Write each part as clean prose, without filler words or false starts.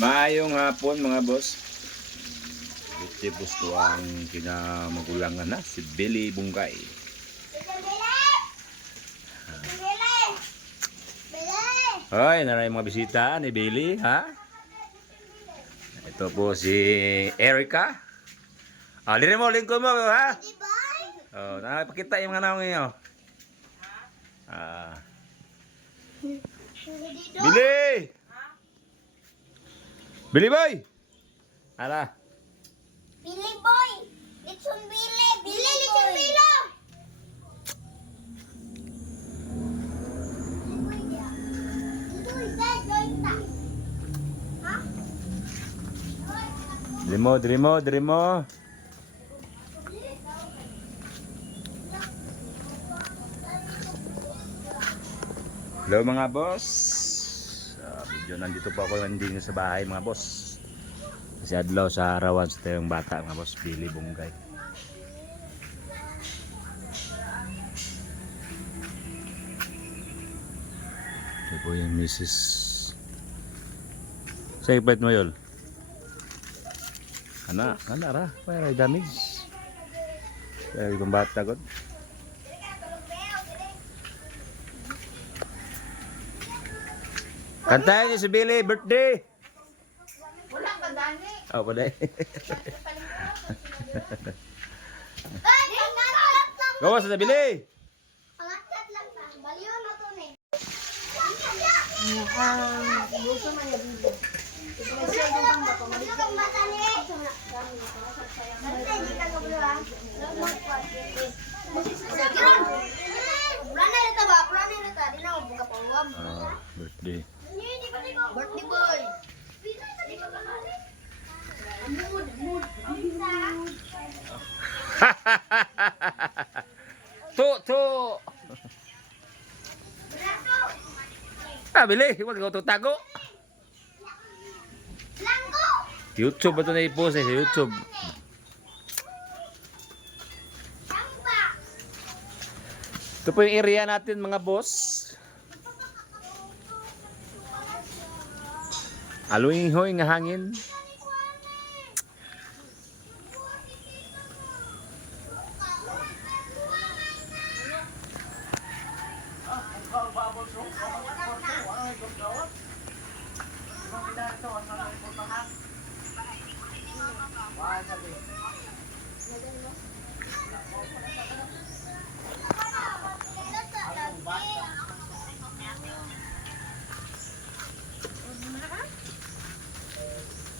Maayong hapon mga boss. Ito gusto ang kinamagulangan na si Billy Bungkay. Hoy, naray mga bisita ni Billy, ha? Ito po si Erica. Dire mo, lingkod mo, ha? Oh, nakapakita yung mga naong iyo. Billy! Billy boy! Ala. Billy boy! Litson Billy! Billy! Litson Billy! Diri mo. Hello mga boss. Medyo nandito po ako hindi sa bahay mga boss. Kasi adlaw sa arawan sa tayong bata mga boss, Billy Bungkay. Ito po yung Mrs. Sa ipad mo yun. Ana ra, para damage. Kaya itong bata ko. Kantahin niyo si Billy, birthday! Wala ka gani! Oh, paday. Gawas na Billy! Pangatlat lang ba? Baliw na to ni. Gusto man yung video. Baliw kang mata ni. Baliw di ka kabula. Pura na ito ba? Pura na ito. Di na mabuka pa uwam. Birthday. Birthday boy. Tu. Billy, huwag ka tutago. Langgo. YouTube ba ito na i-post sa YouTube? Samba. Ito po yung area natin mga boss. Aluing-hoy nga hangin.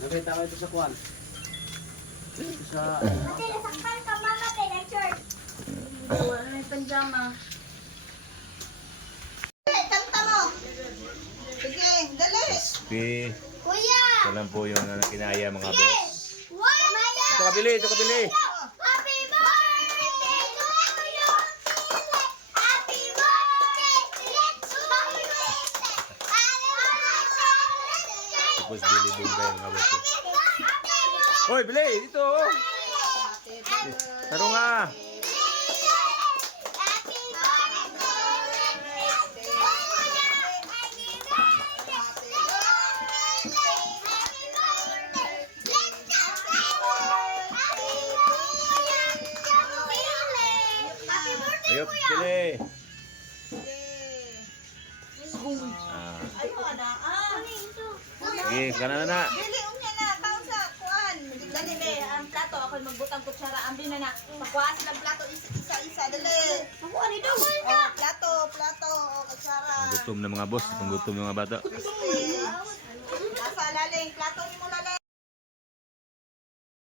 Nakita ko ito sa kwan. Sa... Sakpan ka mama kay na church. Wala na yung pajama. Kanta mo. Sige, dali. Crispy. Kuya. Ito lang po yung kinaya mga boss. One. Ito ka Billy, ito ka Billy. Happy birthday to you. Happy birthday. Let's go. Tapos Billy Bungkay mga boss. Hoy Billy, dito. Taro nga. Ayop Billy. Sige, kanan na. Dili, unya na. Taon sa kuan. Dali, be. Ang plato. Ako magbutang kutsara. Ambi na na. Magkuha silang plato. Isa-isa. Dali. Ako ni do. Plato. Kutsara. Gutom na mga boss, panggutom ng mga bata. Nasa laling. Plato ni mo laling.